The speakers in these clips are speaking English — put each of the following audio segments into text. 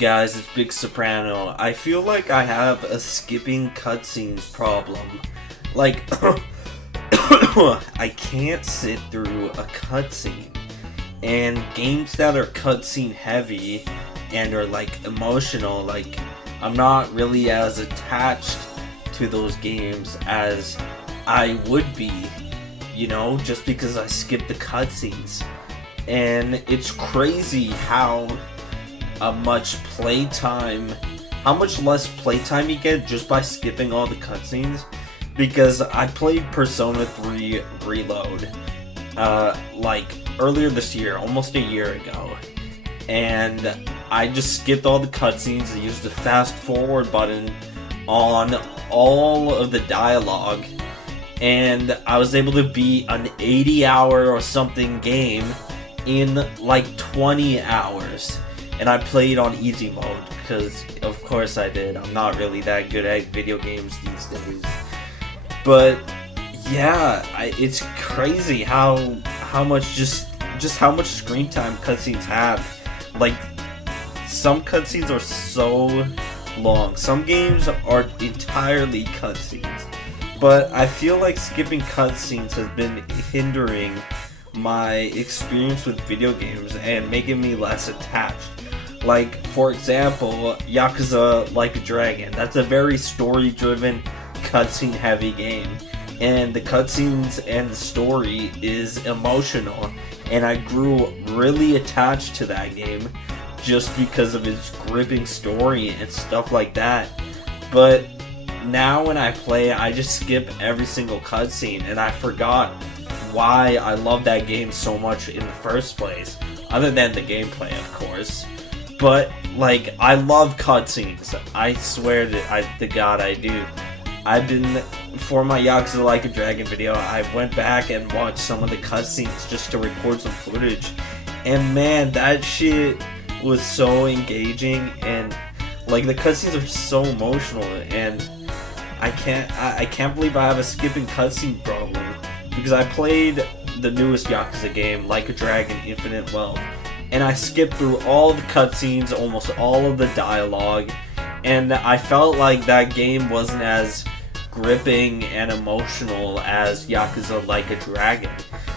Guys, it's Big Soprano. I feel like I have a skipping cutscenes problem. Like, I can't sit through a cutscene. And games that are cutscene heavy and are like emotional, like, I'm not really as attached to those games as I would be, you know, just because I skip the cutscenes. And it's crazy how much less playtime you get just by skipping all the cutscenes. Because I played Persona 3 Reload, like earlier this year, almost a year ago, and I just skipped all the cutscenes. I used the fast forward button on all of the dialogue, and I was able to beat an 80-hour or something game in like 20 hours. And I played on easy mode, because of course I did. I'm not really that good at video games these days. But yeah, it's crazy how much just how much screen time cutscenes have. Like, some cutscenes are so long. Some games are entirely cutscenes. But I feel like skipping cutscenes has been hindering my experience with video games and making me less attached. Like, for example, Yakuza Like a Dragon. That's a very story-driven, cutscene-heavy game. And the cutscenes and the story is emotional. And I grew really attached to that game just because of its gripping story and stuff like that. But now when I play, I just skip every single cutscene, and I forgot why I love that game so much in the first place. Other than the gameplay, of course. But, like, I love cutscenes. I swear to God I do. For my Yakuza Like a Dragon video, I went back and watched some of the cutscenes just to record some footage. And man, that shit was so engaging, and, like, the cutscenes are so emotional, and I can't believe I have a skipping cutscene problem. Because I played the newest Yakuza game, Like a Dragon Infinite Wealth, and I skipped through all the cutscenes, almost all of the dialogue, and I felt like that game wasn't as gripping and emotional as Yakuza Like a Dragon.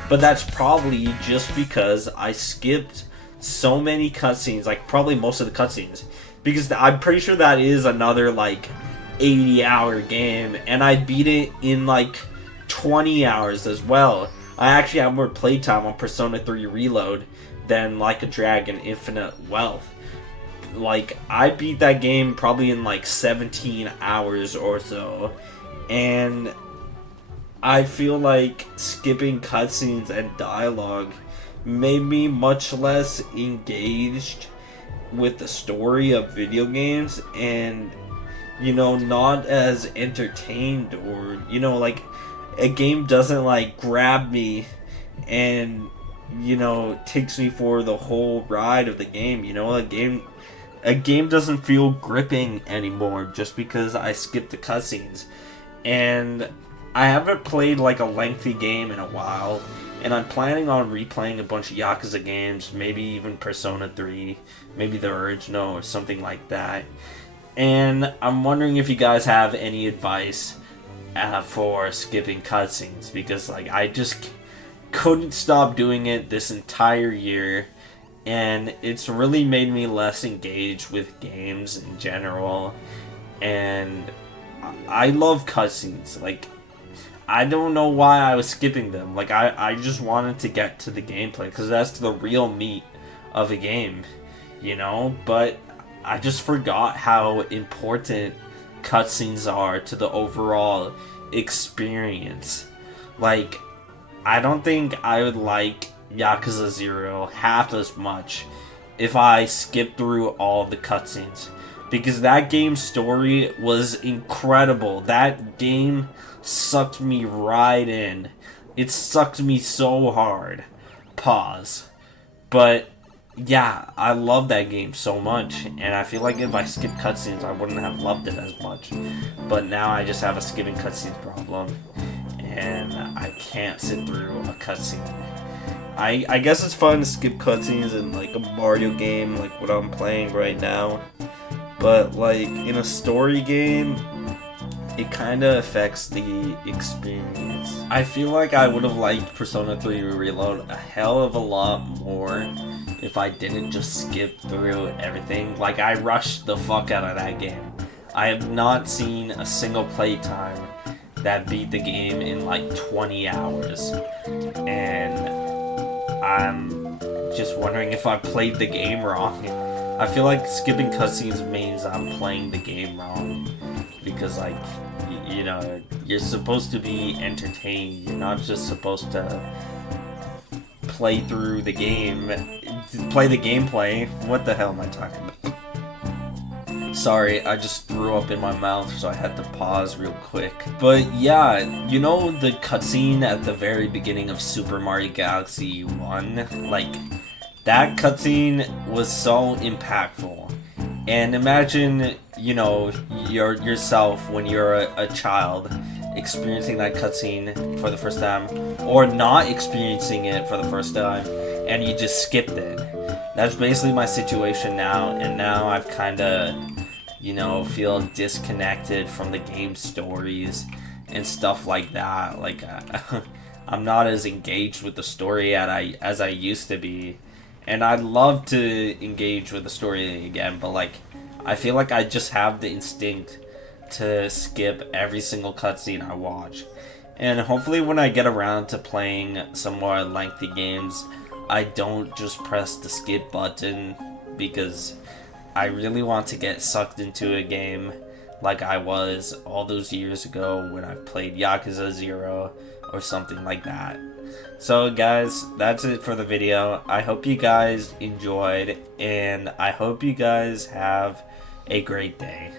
But that's probably just because I skipped so many cutscenes, like probably most of the cutscenes, because I'm pretty sure that is another like 80-hour game, and I beat it in like 20 hours as well. I actually have more playtime on Persona 3 Reload than Like a Dragon Infinite Wealth. Like, I beat that game probably in like 17 hours or so, and I feel like skipping cutscenes and dialogue made me much less engaged with the story of video games, and, you know, not as entertained, or, you know, like, a game doesn't like grab me and, you know, takes me for the whole ride of the game. You know, a game doesn't feel gripping anymore just because I skipped the cutscenes. And I haven't played like a lengthy game in a while, and I'm planning on replaying a bunch of Yakuza games, maybe even Persona 3, maybe the original or something like that. And I'm wondering if you guys have any advice for skipping cutscenes, because like I just couldn't stop doing it this entire year, and it's really made me less engaged with games in general. And I love cutscenes. Like, I don't know why I was skipping them. Like, I just wanted to get to the gameplay, because that's the real meat of a game, you know? But I just forgot how important cutscenes are to the overall experience. Like, I don't think I would like Yakuza 0 half as much if I skipped through all of the cutscenes, because that game's story was incredible. That game sucked me right in. It sucked me so hard. Pause. But yeah, I love that game so much, and I feel like if I skipped cutscenes, I wouldn't have loved it as much. But now I just have a skipping cutscenes problem, and I can't sit through a cutscene. I guess it's fun to skip cutscenes in like a Mario game, like what I'm playing right now. But like in a story game, it kind of affects the experience. I feel like I would have liked Persona 3 Reload a hell of a lot more if I didn't just skip through everything. Like, I rushed the fuck out of that game. I have not seen a single playtime that beat the game in like 20 hours. And I'm just wondering if I played the game wrong. I feel like skipping cutscenes means I'm playing the game wrong. Because, like, you know, you're supposed to be entertained. You're not just supposed to play through the game. Play the gameplay. What the hell am I talking about? Sorry, I just threw up in my mouth, so I had to pause real quick. But yeah, you know the cutscene at the very beginning of Super Mario Galaxy 1? Like, that cutscene was so impactful. And imagine, you know, yourself when you're a child experiencing that cutscene for the first time, or not experiencing it for the first time, and you just skipped it. That's basically my situation now, and now I've kind of, you know, feel disconnected from the game stories and stuff like that. Like, I'm not as engaged with the story as I used to be. And I'd love to engage with the story again, but like, I feel like I just have the instinct to skip every single cutscene I watch. And hopefully when I get around to playing some more lengthy games, I don't just press the skip button, because I really want to get sucked into a game like I was all those years ago when I played Yakuza 0 or something like that. So guys, that's it for the video. I hope you guys enjoyed, and I hope you guys have a great day.